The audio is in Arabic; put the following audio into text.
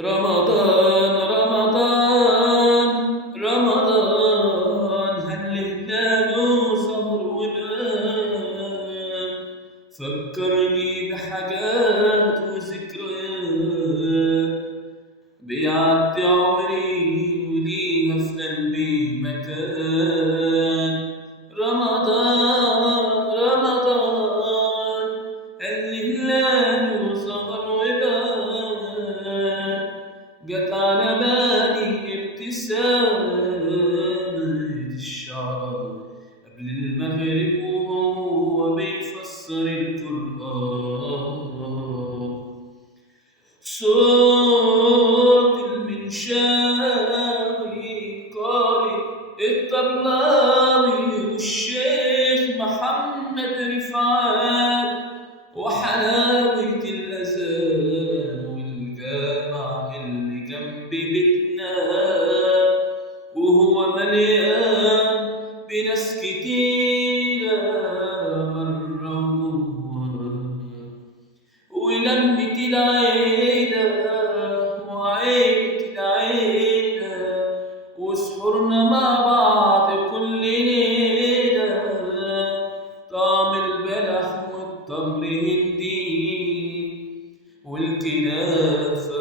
رمضان رمضان رمضان هل هلاله سهر وبان فكرني بحاجات وذكريات بيعدي عمري وليها في قلبي مكان رمضان رمضان هل هلاله سهر وبان جت على بالي ابتسامة الشعر قبل المغرب وهو بيفسر القرآن صوت المنشاوي قارئ الطبلاوي والشيخ محمد رفعت وحلاوة الأذان والجامع اللي جنب بيتنا وهو مليان بناس كتيرة برا وجوا ولمة العيلة وعيلة العيلة وسهرنا مع بعض كل ليلة طعم البلح والتمر هندي والكنافة